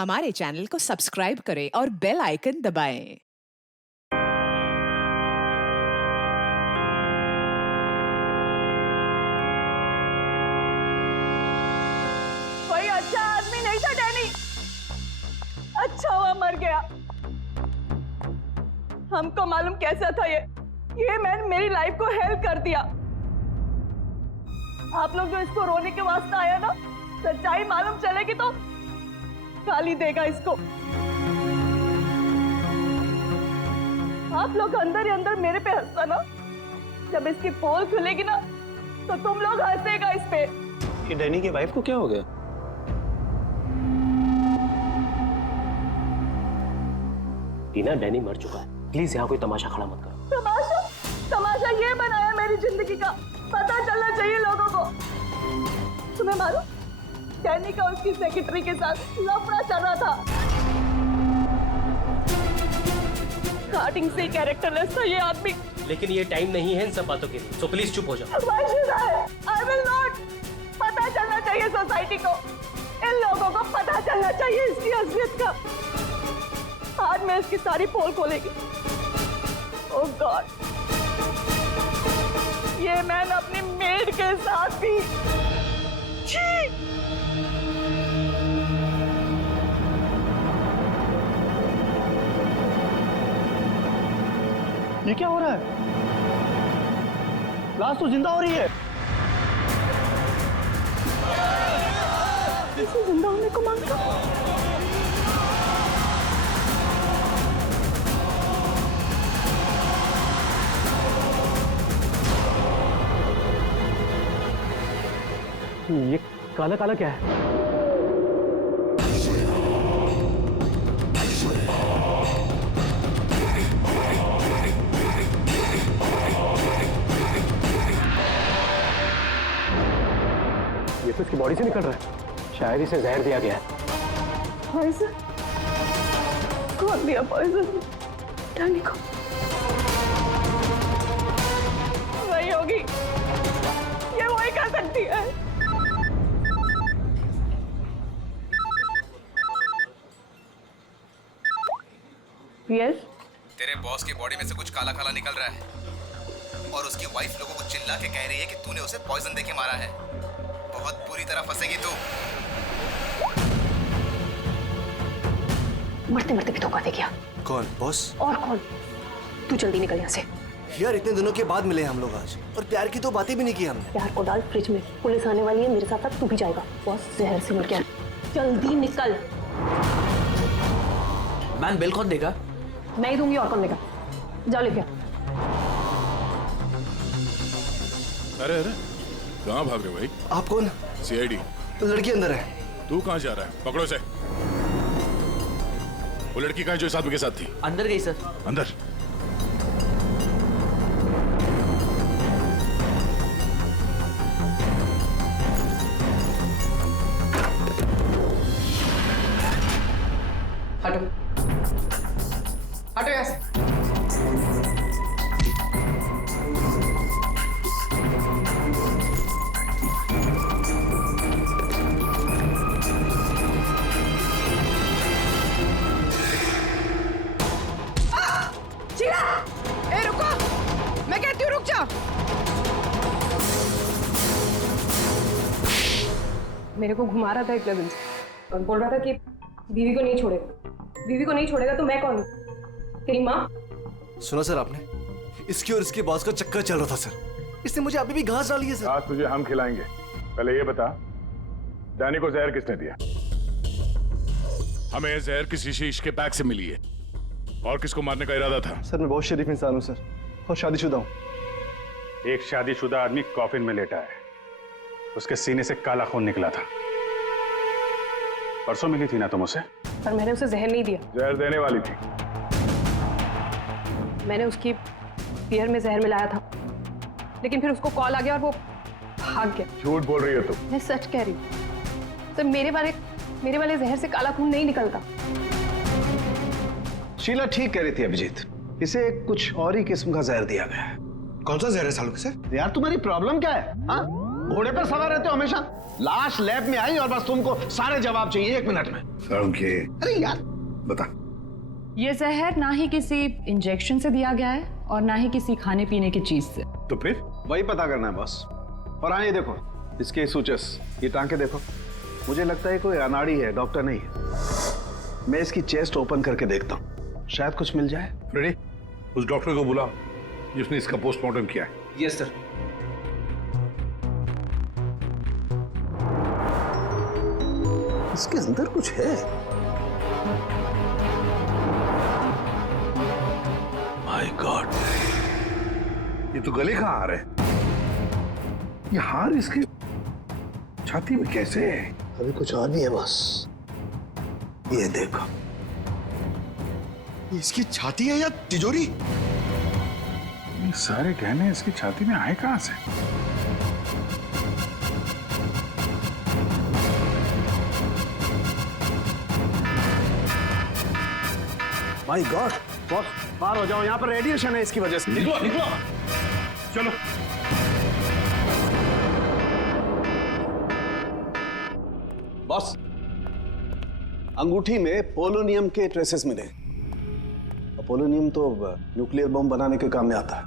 हमारे चैनल को सब्सक्राइब करें और बेल आइकन दबाएं। कोई अच्छा आदमी नहीं था डैनी, अच्छा हुआ मर गया। हमको मालूम कैसा था ये मैंने मेरी लाइफ को हेल्प कर दिया। आप लोग जो इसको रोने के वास्ते आया ना, सच्चाई मालूम चलेगी तो गाली देगा इसको। आप लोग अंदर ही अंदर मेरे पे हंसता ना, जब इसकी पोल खुलेगी ना तो तुम लोग हंसेगा इस पे। कि डैनी की वाइफ को क्या हो गया? टीना, डैनी मर चुका है, प्लीज यहाँ कोई तमाशा खड़ा मत करो। तमाशा ये बनाया मेरी जिंदगी का, पता चलना चाहिए लोगों को। तुम्हें मालूम डैनी का उसकी सेक्रेटरी के साथ लफड़ा चल रहा था। स्टार्टिंग से कैरेक्टरलेस था ये आदमी। लेकिन ये टाइम नहीं है इन सब बातों के लिए, सो प्लीज चुप हो जाओ। Why should I will not। पता चलना चाहिए सोसाइटी को, इन लोगों को पता चलना चाहिए इसकी असलियत का। आज मैं इसकी सारी पोल खोलेगी। ओह गॉड, ये मैंने अपनी मेड के साथ भी। ये क्या हो रहा है? लाश तो जिंदा हो रही है। इसे जिंदा होने को मांगता। ये काला काला क्या है? ये तो इसकी बॉडी से निकल रहा है, शायद इसे जहर दिया गया है। पॉइजन? कौन दिया पॉइजन डैनी को? वही होगी, ये वही कर सकती है। यस, तेरे बॉस की बॉडी में से कुछ काला काला निकल रहा है और उसकी वाइफ लोगों को चिल्ला के कह रही है कि तूने उसे पॉइजन देके मारा है। बहुत बुरी तरह फंसेगी तू। मरते मरते भी धोखा दे गया। कौन बॉस? और कौन? तू जल्दी निकल यहाँ से। यार इतने दिनों के बाद मिले हम लोग आज, और प्यार की तो बातें भी नहीं की हमने। प्यार को डाल फ्रिज में, पुलिस आने वाली है, मेरे साथ साथ तू भी जाएगा। बॉस जहर से मर गया, जल्दी निकल। मैम बिल कौन देगा? मैं ही दूंगी, और कौन देगा? जाओ लेके। अरे अरे, कहाँ भाग रहे हो भाई? आप कौन? सीआईडी। लड़की अंदर है। तू कहाँ जा रहा है? पकड़ो इसे। वो लड़की कहाँ है जो इस आदमी के साथ थी? अंदर गई सर। अंदर? हटो हटो यहाँ से। ए रुको, मैं कहती हूँ रुक जा। मेरे को घुमा रहा था इतने दिन से और बोल रहा था कि बीवी को नहीं छोड़ेगा। बीवी को नहीं छोड़ेगा तो मैं कौन हूँ? तेरी माँ? सुना सर आपने, इसकी और इसके बॉस का चक्कर चल रहा था सर। इसने मुझे अभी भी घास डाली है सर। आज तुझे हम खिलाएंगे। पहले ये बता, डैनी को जहर किसने दिया? हमें जहर किसी शीश के पैक से मिली है। और किसको मारने का इरादा था? सर मैं बहुत शरीफ इंसान हूँ सर, और शादीशुदा हूँ। एक शादीशुदा आदमी कॉफिन में लेटा है, उसके सीने से काला खून निकला था। परसों मिली थी ना तुम उसे? पर मैंने उसे जहर नहीं दिया। जहर देने वाली थी। मैंने उसकी बियर में जहर मिलाया था, लेकिन फिर उसको कॉल आ गया और वो भाग गया। झूठ बोल रही हो तुम। मैं सच कह रही हूँ सर, मेरे वाले जहर से काला खून नहीं निकलता। शीला ठीक कह रही थी अभिजीत, इसे कुछ और ही किस्म का जहर दिया गया है। कौन सा जहर है सालों से? यार तुम्हारी प्रॉब्लम क्या है? हाँ, घोड़े पर सवार रहते हो हमेशा। लाश लैब में आई और बस तुमको सारे जवाब चाहिए 1 मिनट में। अरे यार बता। ये जहर ना ही किसी इंजेक्शन से दिया गया है और ना ही किसी खाने पीने की चीज से। तो फिर वही पता करना है बॉस। और हाँ, ये देखो इसके सूचस, ये टांके देखो। मुझे लगता है कोई अनाड़ी है, डॉक्टर नहीं है। मैं इसकी चेस्ट ओपन करके देखता हूँ, शायद कुछ मिल जाए। रेडी? उस डॉक्टर को बुलाओ जिसने इसका पोस्टमार्टम किया है। Yes sir. इसके अंदर कुछ है। माय गॉड, ये तो गले का हार है। ये हार इसके छाती में कैसे है? अभी कुछ और भी है बॉस। ये देखो, इसकी छाती है या तिजोरी? ये सारे गहने इसकी छाती में आए कहां से? माय गॉड बॉस, बाहर हो जाओ, यहाँ पर रेडिएशन है इसकी वजह से। निकलो निकलो, चलो। बॉस, अंगूठी में पोलोनियम के ट्रेसेस मिले। पोलोनियम तो न्यूक्लियर बम बनाने के काम में आता है।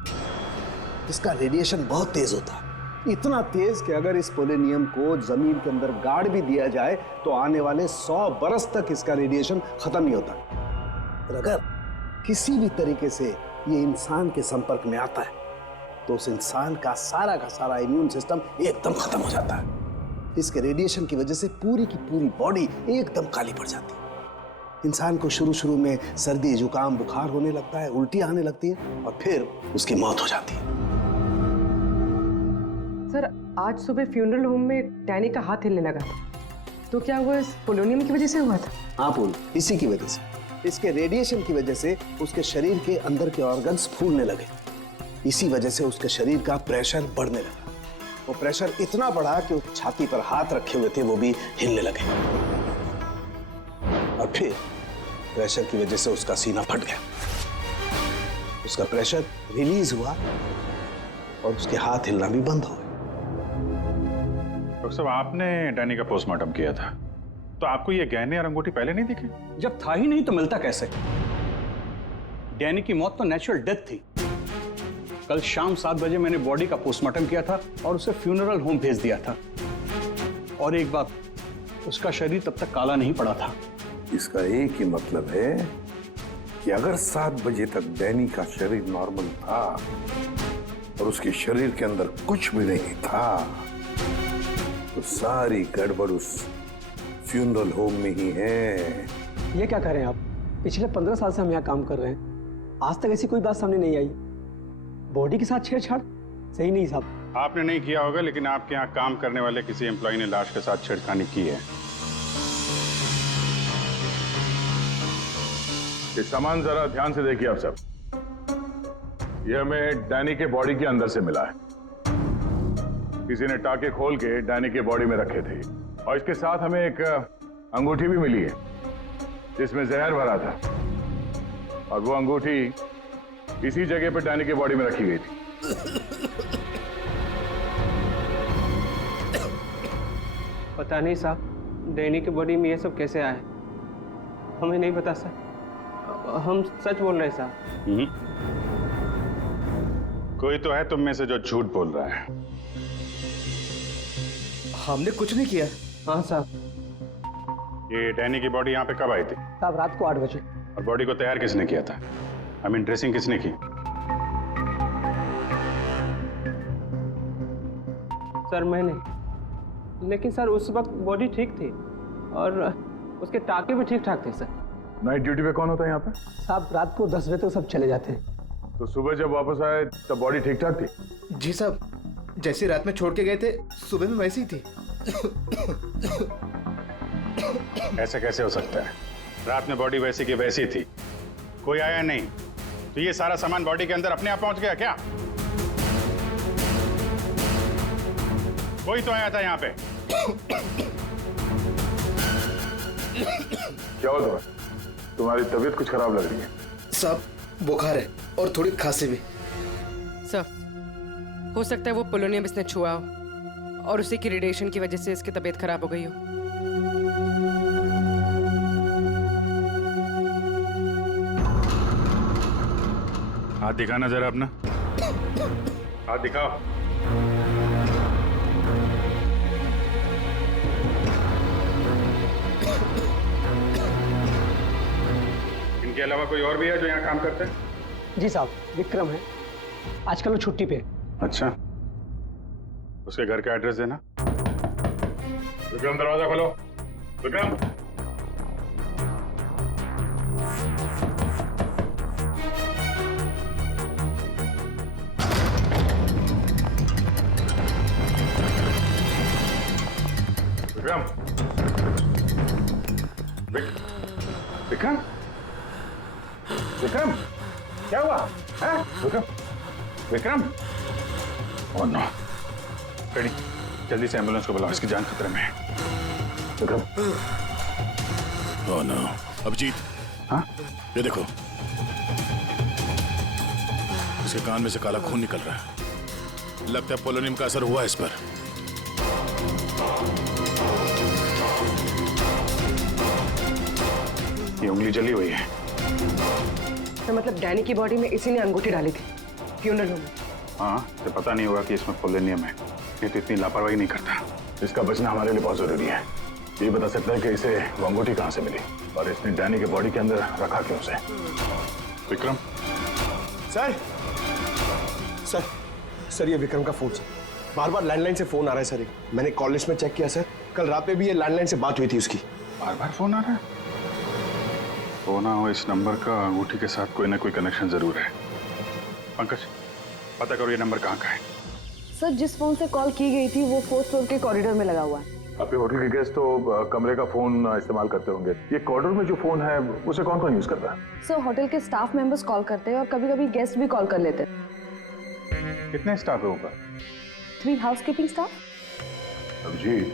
इसका रेडिएशन बहुत तेज होता है, इतना तेज कि अगर इस पोलोनियम को जमीन के अंदर गाड़ भी दिया जाए तो आने वाले 100 बरस तक इसका रेडिएशन खत्म नहीं होता। और अगर किसी भी तरीके से ये इंसान के संपर्क में आता है तो उस इंसान का सारा इम्यून सिस्टम एकदम खत्म हो जाता है। इसके रेडिएशन की वजह से पूरी की पूरी बॉडी एकदम काली पड़ जाती है। इंसान को शुरू में सर्दी, जुकाम, बुखार होने लगता है, उल्टी आने लगती है और फिर उसकी मौत हो जाती है। सर, आज सुबह फ्यूनरल होम में डैनी का हाथ हिलने लगा था, तो क्या वो इस पोलोनियम की वजह से हुआ था? हाँ पूल, इसी की वजह से। इसके रेडिएशन की वजह से उसके शरीर के अंदर के ऑर्गन्स फूलने लगे। इसी वजह से उसके शरीर का प्रेशर बढ़ने लगा। वो प्रेशर इतना बढ़ा कि उस छाती पर हाथ रखे हुए थे वो भी हिलने लगे। और फिर प्रेशर की वजह से उसका सीना फट गया। उसका प्रेशर रिलीज हुआ और उसके हाथ हिलना भी बंद हो गए। डॉक्टर साहब, आपने डैनी का पोस्टमार्टम किया था, तो आपको ये गहने और अंगूठी पहले नहीं दिखे? जब था ही नहीं तो मिलता कैसे? डैनी की मौत तो नेचुरल डेथ थी। कल शाम 7 बजे मैंने बॉडी का पोस्टमार्टम किया था और उसे फ्यूनरल होम भेज दिया था। और एक बात, उसका शरीर तब तक काला नहीं पड़ा था। इसका एक ही मतलब है कि अगर 7 बजे तक डैनी का शरीर नॉर्मल था और उसके शरीर के अंदर कुछ भी नहीं था, तो सारी गड़बड़ उस फ्यूनरल होम में ही है। ये क्या करें आप? पिछले 15 साल से हम यहाँ काम कर रहे हैं, आज तक ऐसी कोई बात सामने नहीं आई। बॉडी के साथ छेड़छाड़ सही नहीं साहब। आपने नहीं किया होगा, लेकिन आपके यहाँ काम करने वाले किसी एम्प्लॉय ने लाश के साथ छेड़खानी की है। ये सामान जरा ध्यान से देखिए आप सब। ये हमें डैनी के बॉडी के अंदर से मिला है। किसी ने टाके खोल के डैनी के बॉडी में रखे थे और इसके साथ हमें एक अंगूठी भी मिली है जिसमें जहर भरा था, और वो अंगूठी इसी जगह पर डैनी के बॉडी में रखी गई थी। पता नहीं साहब, डैनी की बॉडी में ये सब कैसे आया, हमें नहीं पता सर। हम सच बोल रहे हैं साहब। कोई तो है तुम में से जो झूठ बोल रहा है। हमने कुछ नहीं किया। हाँ साहब। ये डैनी की बॉडी यहाँ पे कब आई थी? साहब रात को 8 बजे। और बॉडी को तैयार किसने किया था? आई मीन ड्रेसिंग किसने की? सर मैंने। लेकिन सर उस वक्त बॉडी ठीक थी और उसके टाके भी ठीक ठाक थे सर। नाइट ड्यूटी पे कौन होता है यहाँ पे? साहब रात को 10 बजे तक सब चले जाते हैं। तो सुबह जब वापस आए तब बॉडी ठीक ठाक थी? जी साहब, जैसी रात में छोड़ के गए थे सुबह में वैसी ही थी। ऐसा कैसे हो सकता है? रात में बॉडी वैसी की वैसी थी, कोई आया नहीं, तो ये सारा सामान बॉडी के अंदर अपने आप पहुंच गया क्या? कोई तो आया था यहाँ पे। क्या हो तुम्हें? तुम्हारी तबीयत कुछ खराब लग रही है। साहब बुखार है और थोड़ी खांसी भी। सर, हो सकता है वो पोलोनियम इसने छुआ हो और उसी की रेडिएशन की वजह से इसकी तबीयत खराब हो गई हो। हाथ दिखाना जरा अपना, हाथ दिखाओ। इनके अलावा कोई और भी है जो यहाँ काम करते हैं? जी साहब, विक्रम है, आजकल वो छुट्टी पे। अच्छा, उसके घर का एड्रेस देना। विक्रम, दरवाजा खोलो। विक्रम, विक्रम, विक्रम, विक्रम, क्या हुआ है? Vikram, Vikram, oh no, ready, जल्दी से एम्बुलेंस को बुलाओ, इसकी जान खतरे में है। विक्रम, ओह नो, अभिजीत, हाँ, ये देखो, इसके कान में से काला खून निकल रहा है। लगता है पोलोनियम का असर हुआ है इस पर। ये उंगली जली हुई है। तो मतलब डैनी की बॉडी में इसी ने अंगूठी डाली थी फ्यूनरल होम में। हाँ, तो पता नहीं होगा कि इसमें पोलोनियम है। ये तो इतनी लापरवाही नहीं करता। इसका बचना हमारे लिए बहुत जरूरी है। ये बता सकता है कि इसे वो अंगूठी कहाँ से मिली और इसने डैनी के बॉडी के अंदर रखा क्यों उसे। विक्रम, सर, सर, सर, ये विक्रम का फोन सर, बार बार लैंडलाइन से फोन आ रहा है सर। मैंने कॉल लिस्ट में चेक किया सर, कल रात में भी ये लैंडलाइन से बात हुई थी उसकी। बार बार फोन आ रहा है। हो ना हो, इस नंबर का अंगूठी के साथ कोई ना कोई कनेक्शन जरूर है। पंकज, पता करो ये नंबर कहाँ का है। सर, जिस फोन से कॉल की गई थी वो 4th फ्लोर के कॉरिडोर में लगा हुआ है। आपके होटल के गेस्ट तो कमरे का फोन इस्तेमाल करते होंगे। ये कॉरिडोर में जो फोन है उसे कौन कौन यूज करता है? सर, होटल के स्टाफ मेंबर्स कॉल करते हैं और कभी कभी गेस्ट भी कॉल कर लेते हैं। कितने स्टाफ है ऊपर? 3 हाउसकीपिंग स्टाफ। अभिजीत,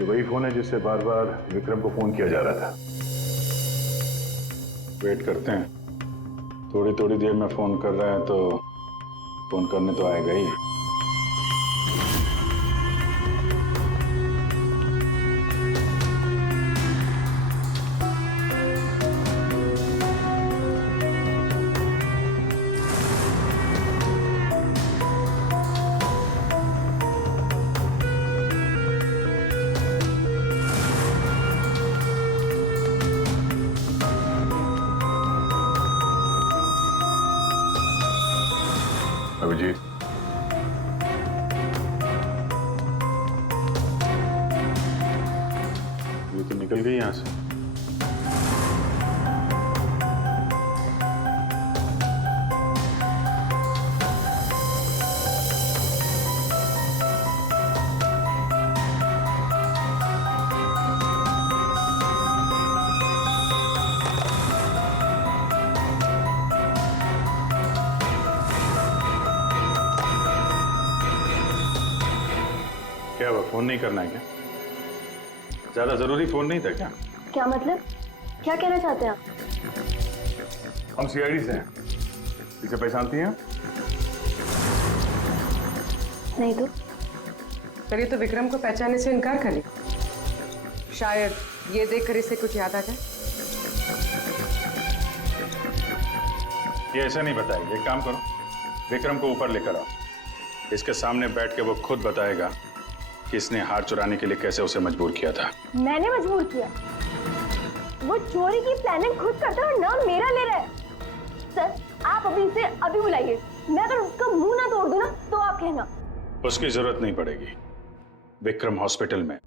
ये वही फोन है जिससे बार बार विक्रम को फोन किया जा रहा था। वेट करते हैं, थोड़ी थोड़ी देर में फोन कर रहा है तो फोन करने तो आएगा ही। अभिजीत, ये तो निकल गई यहाँ से। क्या हुआ, फोन नहीं करना है क्या? ज्यादा जरूरी फोन नहीं था क्या? क्या मतलब? क्या कहना चाहते हैं आप? हम सीआईडी से हैं। इसे पहचानती हैं? नहीं तो। चलिए, तो विक्रम को पहचानने से इनकार कर लिया। शायद ये देखकर इसे कुछ याद आ जाए। ये ऐसा नहीं बताएगी। एक काम करो, विक्रम को ऊपर लेकर आओ, इसके सामने बैठ के वो खुद बताएगा कि इसने हार चुराने के लिए कैसे उसे मजबूर किया था। मैंने मजबूर किया? वो चोरी की प्लानिंग खुद करता है और नाम मेरा ले रहा है। सर, आप अभी इसे अभी बुलाइए। मैं अगर उसका मुंह ना तोड़ दूं ना तो आप कहना। उसकी जरूरत नहीं पड़ेगी। विक्रम हॉस्पिटल में,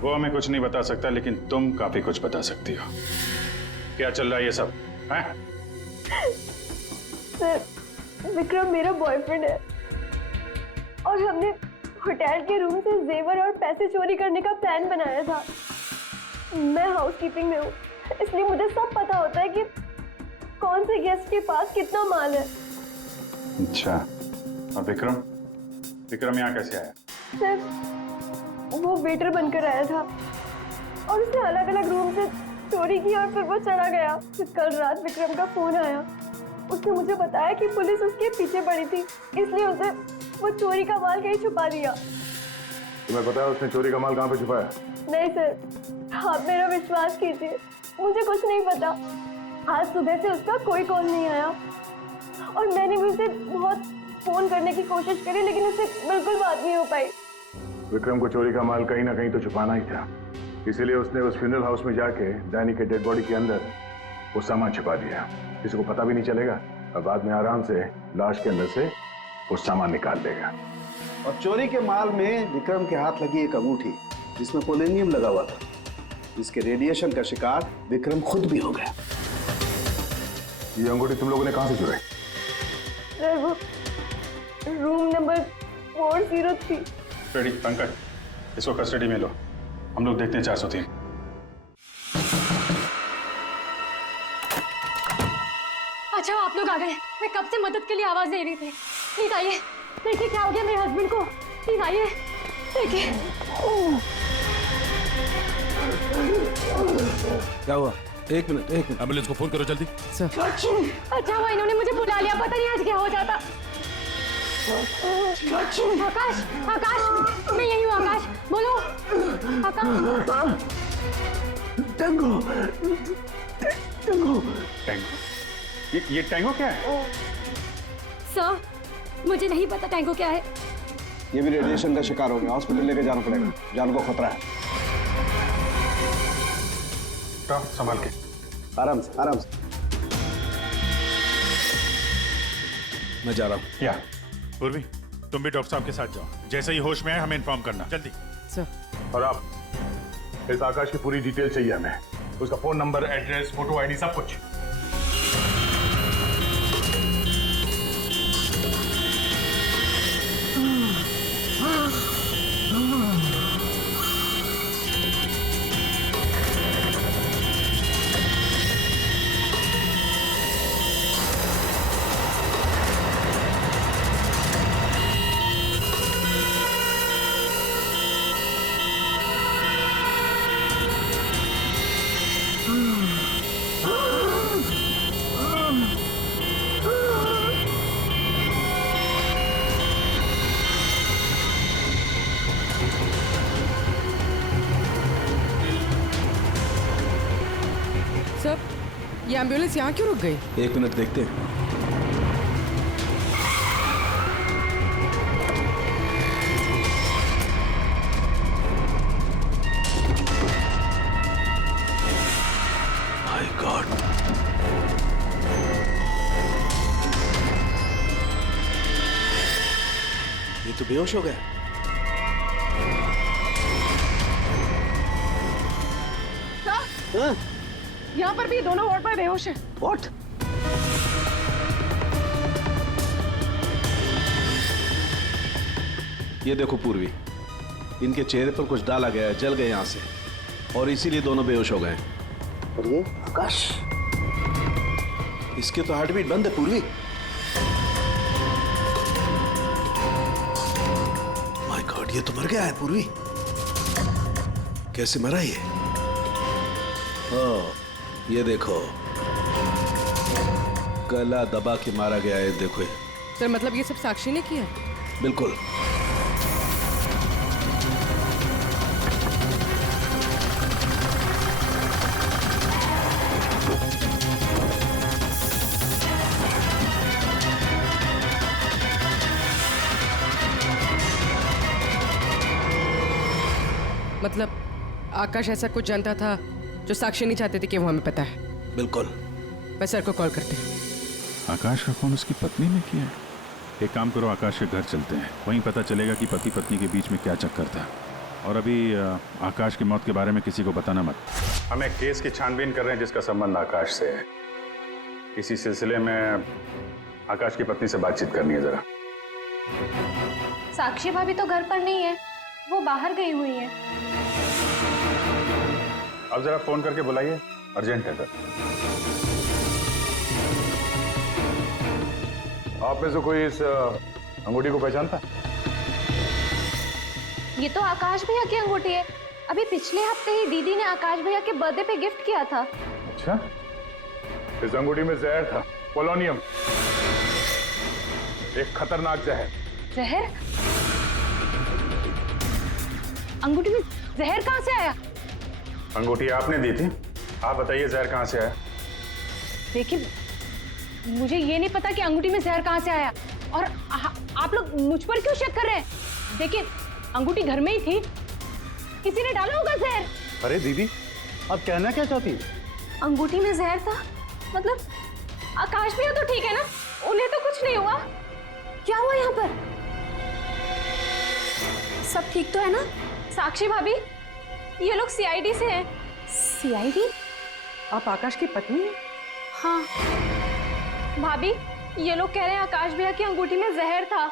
वो हमें कुछ नहीं बता सकता, लेकिन तुम काफी कुछ बता सकती हो। क्या चल रहा है ये सब है? सर, विक्रम मेरा बॉयफ्रेंड है और हमने होटल के रूम से जेवर और पैसे चोरी करने का प्लान बनाया था। मैं हाउसकीपिंग में हूँ, इसलिए मुझे सब पता होता है कि कौन से गेस्ट के पास कितना माल है। अच्छा, और विक्रम यहाँ कैसे आया? सर, वो वेटर बनकर आया था और उसने अलग अलग रूम से चोरी की और फिर वो चला गया। फिर कल रात विक्रम का फोन आया। उसने मुझे बताया कि पुलिस उसके पीछे पड़ी थी, इसलिए उसे वो चोरी का माल कहीं छुपा दिया। तुम्हें पता है उसने चोरी का माल कहाँ पे छुपाया? नहीं सर, आप मेरा विश्वास कीजिए, मुझे कुछ नहीं पता। आज सुबह से उसका कोई कॉल नहीं आया और मैंने भी उसे बहुत फोन करने की कोशिश करी, लेकिन उससे बिल्कुल बात नहीं हो पाई। विक्रम को चोरी का माल कहीं ना कहीं तो छुपाना ही था, इसीलिए उसने उस फ्यूनरल हाउस में जाके डैनी के डेड बॉडी के अंदर वो सामान छुपा दिया। किसी को पता भी नहीं चलेगा और बाद में आराम से लाश के अंदर से वो सामान निकाल देगा। और चोरी के माल में विक्रम के हाथ लगी एक अंगूठी जिसमें पोलोनियम लगा हुआ था, जिसके रेडिएशन का शिकार विक्रम खुद भी हो गया। ये अंगूठी तुम लोगों ने कहां से चुराई? सर वो रूम नंबर 403। रेडी पंकज, इसको कस्टडी में लो, हम लोग देखते हैं 403। अच्छा आप लोग आ गए, मैं कब से मदद के लिए आवाज दे रही थी। प्लीज आइए, देखिए क्या हो गया मेरे हस्बैंड को। प्लीज आइए, देखिए। क्या हुआ? एक मिनट। एम्बुलेंस को फोन करो जल्दी। अच्छा हुआ इन्होंने मुझे बुला लिया, पता नहीं आज क्या हो जाता। आकाश, मैं यही हूँ। आकाश बोलो। आकाश। टैंगो। ये टैंगो क्या है? सर मुझे नहीं पता टैंगो क्या है। ये भी रेडिएशन का शिकार हो गया, हॉस्पिटल लेके जाना पड़ेगा, जान को खतरा है। संभाल के, आराम से। मैं जा रहा हूँ। क्या पूर्वी, तुम भी डॉक्टर साहब के साथ जाओ, जैसे ही होश में आए हमें इन्फॉर्म करना जल्दी। और आप इस आकाश की पूरी डिटेल चाहिए हमें, उसका phone number, address, photo, ID, सब कुछ। ये एम्बुलेंस यहाँ क्यों रुक गई? एक मिनट देखते हैं। माय गॉड, ये तो बेहोश हो गया। हाँ? यहाँ पर भी दोनों वार्ड पर बेहोश है। What? ये देखो पूर्वी, इनके चेहरे पर कुछ डाला गया है, जल गए यहां से, और इसीलिए दोनों बेहोश हो गए। और ये आकाश, इसके तो हार्ट बीट बंद है पूर्वी। माय गॉड, ये तो मर गया है पूर्वी। कैसे मरा ये? ओह, ये देखो, गला दबा के मारा गया है। देखो सर, मतलब ये सब साक्षी ने किया? बिल्कुल। मतलब आकाश ऐसा कुछ जानता था जो साक्षी नहीं चाहते थे कि वो हमें पता है। बिल्कुल। मैं सर को कॉल करते हैं। आकाश का फोन उसकी पत्नी ने किया है। एक काम करो, आकाश के घर चलते हैं, वहीं पता चलेगा कि पति पत्नी के बीच में क्या चक्कर था। और अभी आकाश की मौत के बारे में किसी को बताना मत। हम एक केस की छानबीन कर रहे हैं जिसका संबंध आकाश से है। इसी सिलसिले में आकाश की पत्नी से बातचीत करनी है जरा। साक्षी भाभी तो घर पर नहीं है, वो बाहर गई हुई है। अब जरा फोन करके बुलाइए, अर्जेंट है सर। आप में से कोई इस अंगूठी को पहचानता? ये तो आकाश भैया की अंगूठी है। अभी पिछले हफ्ते ही दीदी ने आकाश भैया के बर्थडे पे गिफ्ट किया था। अच्छा, इस अंगूठी में जहर था, पोलोनियम, एक खतरनाक जहर। जहर? अंगूठी में जहर कहाँ से आया? अंगूठी आपने दी थी, आप बताइए जहर कहाँ से आया? देखिए, मुझे ये नहीं पता कि अंगूठी में जहर कहाँ से आया, और आप लोग मुझ पर क्यों शक कर रहे हैं? देखिए, अंगूठी घर में ही थी, किसी ने डाला होगा जहर। अरे दीदी, अब कहना क्या चाहती है? अंगूठी में जहर था मतलब आकाश भैया तो ठीक है ना, उन्हें तो कुछ नहीं हुआ? क्या हुआ यहाँ पर? सब ठीक तो है ना? साक्षी भाभी, ये लोग सीआईडी से हैं। सीआईडी? आप आकाश की पत्नी हैं? हाँ भाभी, ये लोग कह रहे हैं आकाश भैया की अंगूठी में जहर था।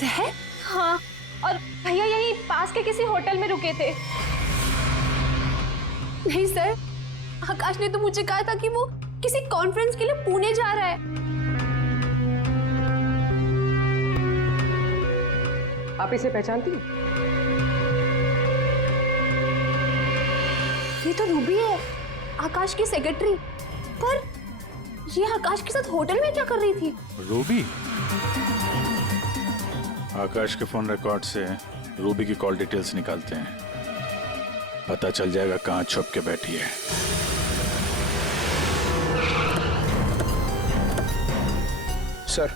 जहर? हाँ, और भैया यहीं पास के किसी होटल में रुके थे। नहीं सर, आकाश ने तो मुझे कहा था कि वो किसी कॉन्फ्रेंस के लिए पुणे जा रहा है। आप इसे पहचानती हैं? ये तो रूबी है, आकाश की सेक्रेटरी। पर ये आकाश के साथ होटल में क्या कर रही थी? रूबी? आकाश के फोन रिकॉर्ड से रूबी की कॉल डिटेल्स निकालते हैं, पता चल जाएगा कहाँ छुप के बैठी है। सर,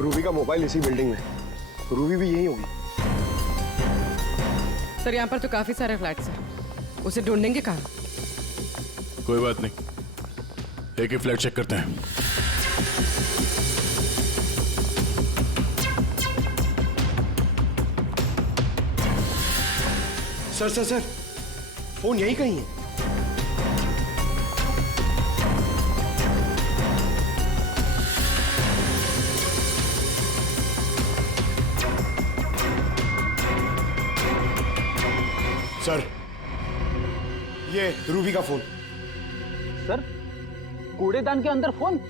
रूबी का मोबाइल इसी बिल्डिंग में, रूबी भी यही होगी। सर, यहाँ पर तो काफी सारे फ्लैट्स हैं, उसे ढूंढेंगे कहाँ? कोई बात नहीं, एक ही फ्लैट चेक करते हैं। सर, फोन यही कहीं है। सर, ये रूबी का फोन। सर, कूड़ेदान के अंदर फोन?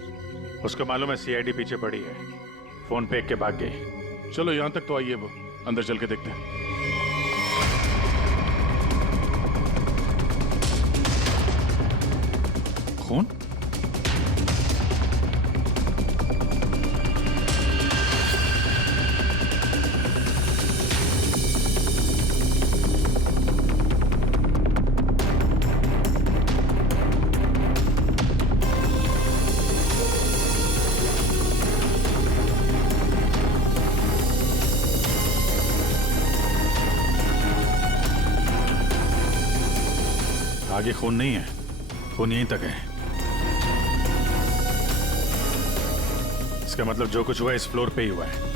उसको मालूम है सीआईडी पीछे पड़ी है, फोन फेंक के भाग गई। चलो यहाँ तक तो आइए, वो अंदर चल के देखते हैं। खून? आगे खून नहीं है, खून यहीं तक है। इसका मतलब जो कुछ हुआ इस फ्लोर पे ही हुआ है।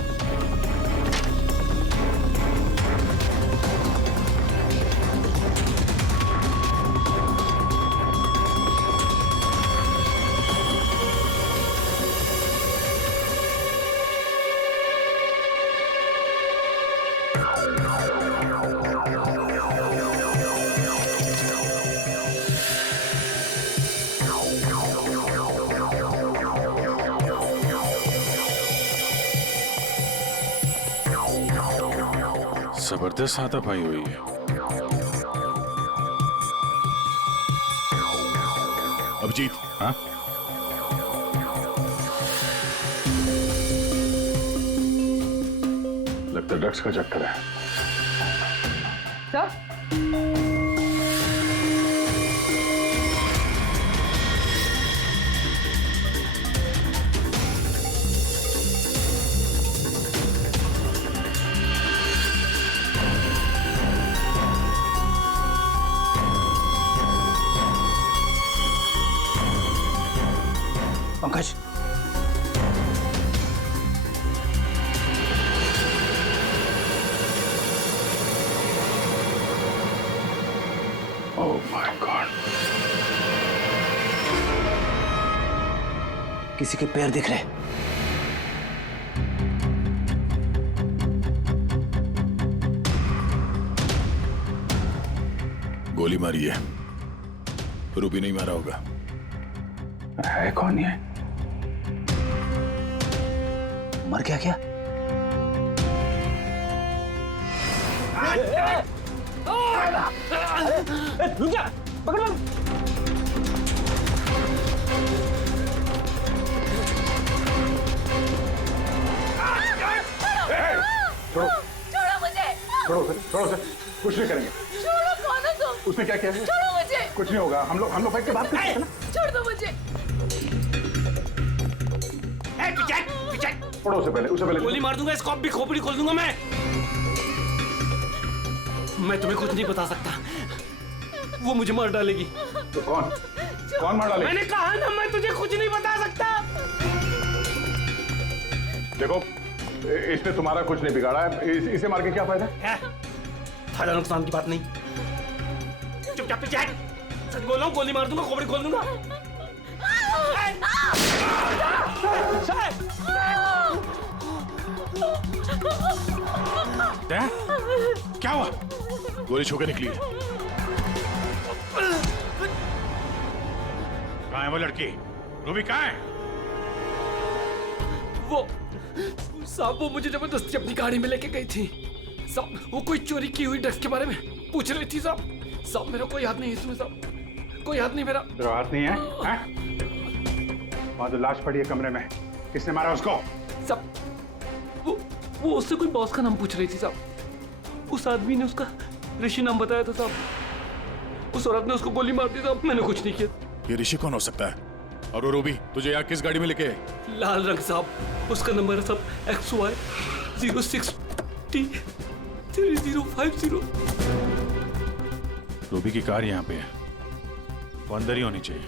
जबरदस्त हाथापाई हुई है। अभिजीत, हाँ? लगता है ड्रग्स का चक्कर है। Sir, Pankaj, oh my God, किसी के पैर दिख रहे। गोली मारी है, रूबी नहीं मारा होगा। है कौन ये? मर गया क्या? रुक जा, पकड़। छोड़ो मुझे। छोड़ो सर। कुछ नहीं करेंगे। छोड़ो, कौन है तुम? उसने क्या किया है? छोड़ो मुझे। कुछ नहीं होगा, हम लोग बैठ के बात करते हैं ना। छोड़ दो मुझे। छोड़ो उसे पहले गोली मार दूंगा, इसको अब भी खोपड़ी खोल दूंगा मैं तुम्हें कुछ नहीं बता सकता, वो मुझे मार डालेगी। तो कौन मार डालेगा? मैंने कहा ना, मैं तुझे कुछ नहीं बता सकता। देखो, इसने तुम्हारा कुछ नहीं बिगाड़ा है, इसे मार के क्या फायदा? फायदा नुकसान की बात नहीं, चुपचाप पीछे हट। सच बोल रहा हूँ, गोली मार दूंगा, खोपड़ी खोल दूंगा। क्या हुआ? गोली छू के निकली है। कहाँ है वो लड़की? रूबी कहाँ है? वो साहब, वो मुझे जबरदस्ती अपनी गाड़ी में लेके गई थी साहब। वो कोई चोरी की हुई ड्रग्स के बारे में पूछ रही थी साहब। मेरा कोई हाथ नहीं है इसमें साहब, कोई हाथ नहीं मेरा। तेरा हाथ नहीं है? वहाँ जो लाश पड़ी है कमरे में, किसने मारा उसको? साहब, वो उससे कोई बॉस का नाम पूछ रही थी साहब। उस आदमी ने उसका ऋषि नाम बताया था साहब। उस औरत ने उसको गोली मार दी साहब, मैंने कुछ नहीं किया। ये ऋषि कौन हो सकता है? और वो रूबी तुझे यहाँ किस गाड़ी में लेके? लाल रंग साहब, उसका नंबर है साहब XY 06T 3050। रूबी की कार यहाँ पे है, वो अंदर ही होनी चाहिए।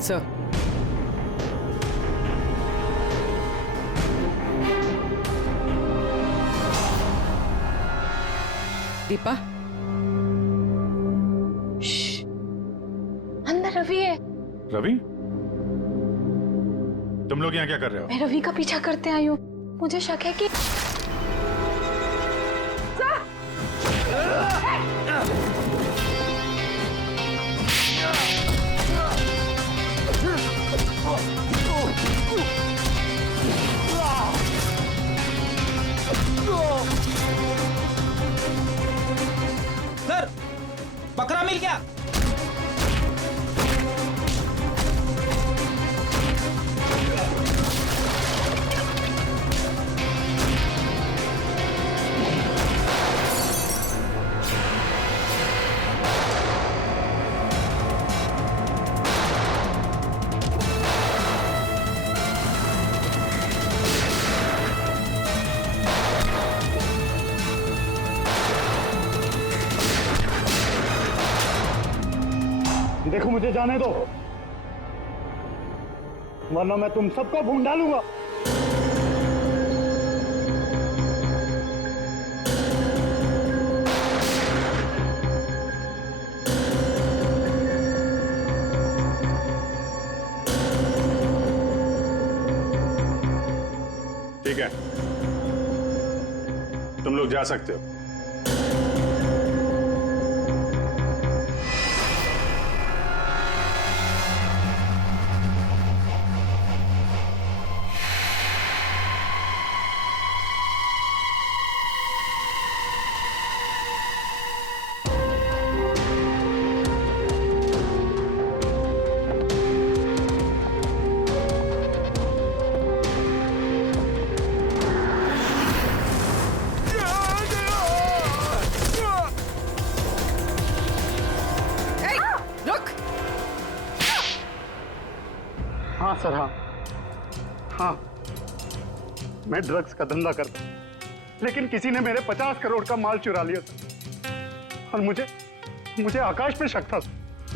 सर, दीपा, अंदर रवि है। रवि, तुम लोग यहाँ क्या कर रहे हो? मैं रवि का पीछा करते आई हूँ। मुझे शक है कि सर, बकरा मिल गया। देखो, मुझे जाने दो, वरना मैं तुम सबको भून डालूंगा। ठीक है, तुम लोग जा सकते हो। हाँ सर, हाँ, मैं ड्रग्स का धंधा करता हूँ, लेकिन किसी ने मेरे 50 करोड़ का माल चुरा लिया सर। और मुझे आकाश पे शक था,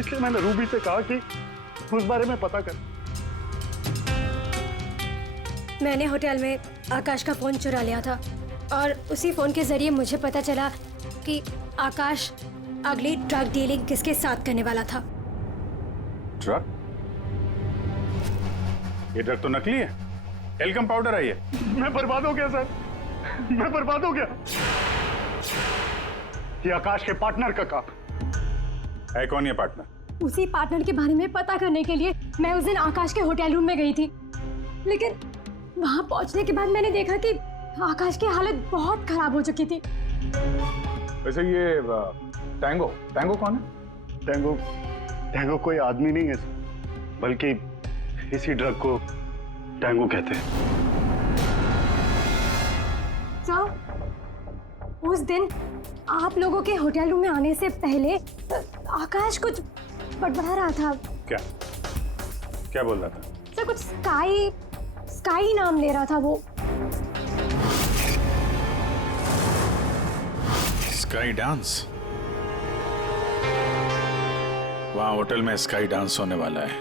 इसलिए मैंने रूबी से कहा कि उस बारे में पता कर। मैंने होटल में आकाश का फोन चुरा लिया था और उसी फोन के जरिए मुझे पता चला कि आकाश अगली ड्रग डीलिंग किसके साथ करने वाला था। ड्रग? ये ड्रग तो नकली है, टेलकम पाउडर है ये। मैं बर्बाद हो गया सर, मैं बर्बाद हो गया। ये आकाश के पार्टनर का काम है। कौन ये पार्टनर? उसी पार्टनर के बारे में पता करने के लिए मैं उस दिन आकाश के होटल रूम में गई थी, लेकिन वहां पहुंचने के बाद मैंने देखा कि आकाश की हालत बहुत खराब हो चुकी थी। वैसे ये टैंगो टैंगो कौन है? टैंगो टैंगो कोई आदमी नहीं है बल्कि इसी ड्रग को टैंगो कहते हैं। सर, उस दिन आप लोगों के होटल रूम में आने से पहले आकाश कुछ बड़बड़ा रहा था। क्या क्या बोल रहा था? सर कुछ स्काई नाम ले रहा था वो। Sky dance? वहां होटल में स्काई डांस होने वाला है।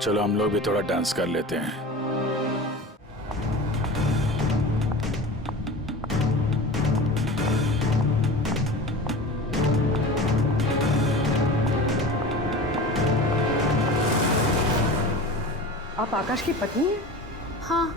चलो हम लोग भी थोड़ा डांस कर लेते हैं। आप आकाश की पत्नी हैं? हाँ।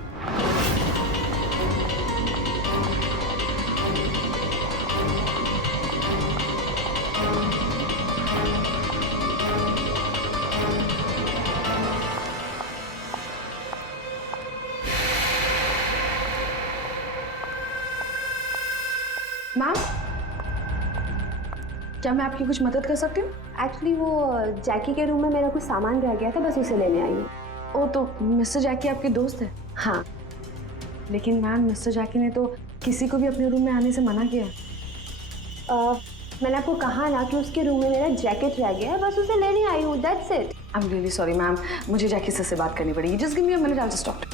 मैम, क्या मैं आपकी कुछ मदद कर सकती हूँ? एक्चुअली वो जैकी के रूम में मेरा कुछ सामान रह गया था, बस उसे लेने आई हूँ। ओ, तो मिस्टर जैकी आपके दोस्त है? हाँ। लेकिन मैम, मिस्टर जैकी ने तो किसी को भी अपने रूम में आने से मना किया। मैंने आपको कहा ना कि उसके रूम में मेरा जैकेट रह गया है, बस उसे लेने आई हूँ, that's it. I am really sorry ma'am, मुझे जैकी से बात करनी पड़ेगी। Just give me a minute, I will just talk.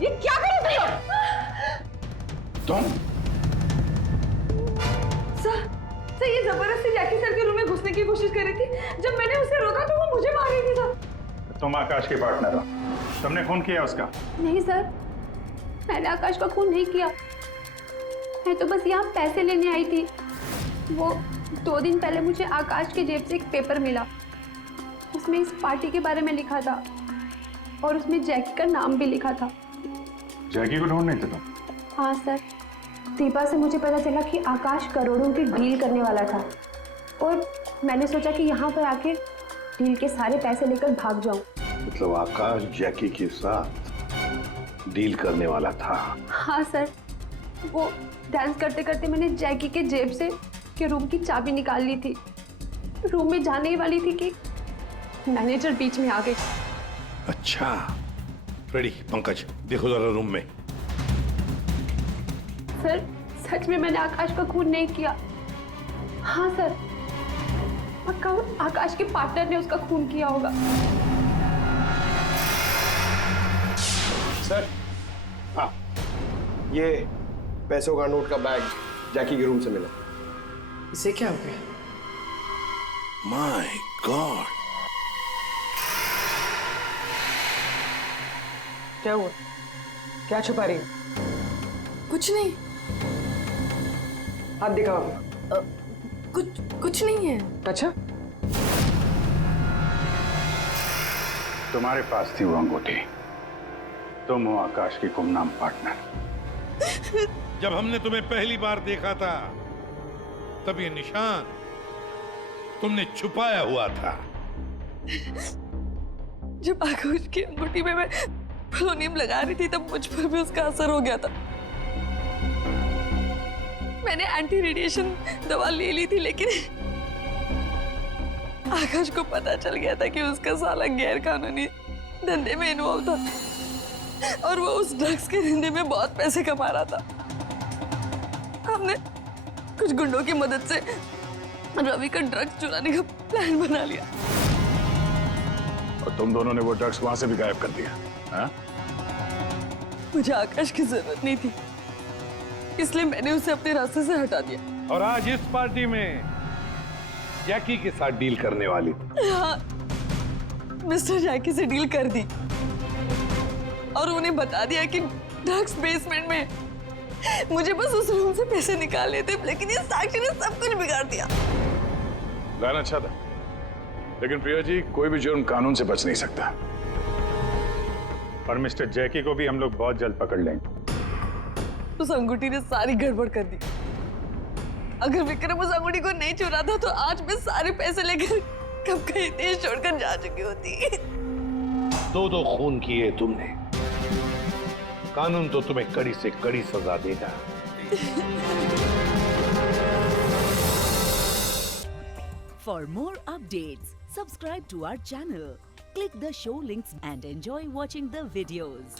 ये क्या कर रहे हो तुम? सर, ये जबरदस्ती जैकी सर के रूम में घुसने की कोशिश कर रही थी। जब मैंने उसे रोका तो वो मुझे मार रही थी सर। तुम आकाश के पार्टनर हो, तुमने खून किया उसका? नहीं सर, मैंने आकाश का खून नहीं किया। मैं तो बस यहाँ पैसे लेने आई थी। वो 2 दिन पहले मुझे आकाश के जेब से एक पेपर मिला, उसमें इस पार्टी के बारे में लिखा था और उसमें जैकी का नाम भी लिखा था। जैकी को ढूंढ नहीं थे तुम? हाँ सर, दीपा से मुझे पता चला कि आकाश करोड़ों की डील करने वाला था और मैंने सोचा कि यहाँ पर आके डील के सारे पैसे लेकर भाग जाऊं। मतलब आकाश जैकी के साथ डील करने वाला था? हाँ सर, वो डांस करते करते मैंने जैकी के जेब से के रूम की चाबी निकाल ली थी। रूम में जाने ही वाली थी कि मैनेजर बीच में आ गई। अच्छा, रेडी पंकज, देखो जरा रूम में। सर, सच में मैंने आकाश का खून नहीं किया। हाँ सर, पक्का आकाश के पार्टनर ने उसका खून किया होगा। सर, हाँ, ये पैसों का नोट का बैग जैकी के रूम से मिला। इसे क्या हो गया? माय गॉड, क्या हुआ? क्या छुपा रही हो? कुछ नहीं। हाथ दिखाओ अपना। कुछ नहीं है। अच्छा, तुम्हारे पास थी वो अंगूठी, तुम हो आकाश की गुमनाम पार्टनर। जब हमने तुम्हें पहली बार देखा था तब ये निशान तुमने छुपाया हुआ था। जब आकाश की अंगूठी में मैं पोलोनियम लगा रही थी तब मुझ पर भी उसका असर हो गया था। मैंने एंटी रेडिएशन दवा ले ली थी, लेकिन आकाश को पता चल गया था कि उसका साला गैर कानूनी धंधे में इन्वॉल्व था और वो उस ड्रग्स के धंधे में बहुत पैसे कमा रहा था। हमने कुछ गुंडों की मदद से रवि का ड्रग्स चुराने का प्लान बना लिया। और तुम दोनों ने वो ड्रग्स वहां से भी गायब कर दिया? हाँ? मुझे आकाश की जरूरत नहीं थी, इसलिए मैंने उसे अपने रास्ते से हटा दिया। और आज इस पार्टी में जैकी के साथ डील करने वाली थी। हाँ, मिस्टर जैकी से डील कर दी और उन्हें बता दिया कि ड्रग्स बेसमेंट में। मुझे बस उस रूम से पैसे निकालने थे, लेकिन ये साक्षी ने सब कुछ बिगाड़ दिया। प्लान अच्छा था, लेकिन प्रिया जी, कोई भी जुर्म कानून से बच नहीं सकता। और मिस्टर जैकी को भी हम लोग बहुत जल्द पकड़ लेंगे। उस अंगूठी ने सारी गड़बड़ कर दी। अगर विक्रम उस अंगूठी को नहीं चुराता तो आज मैं सारे पैसे लेकर कब कहीं देश छोड़कर जा चुकी होती। दो खून किए तुमने, कानून तो तुम्हें कड़ी से कड़ी सजा देगा। For more updates, subscribe to our channel, click the show links and enjoy watching the videos.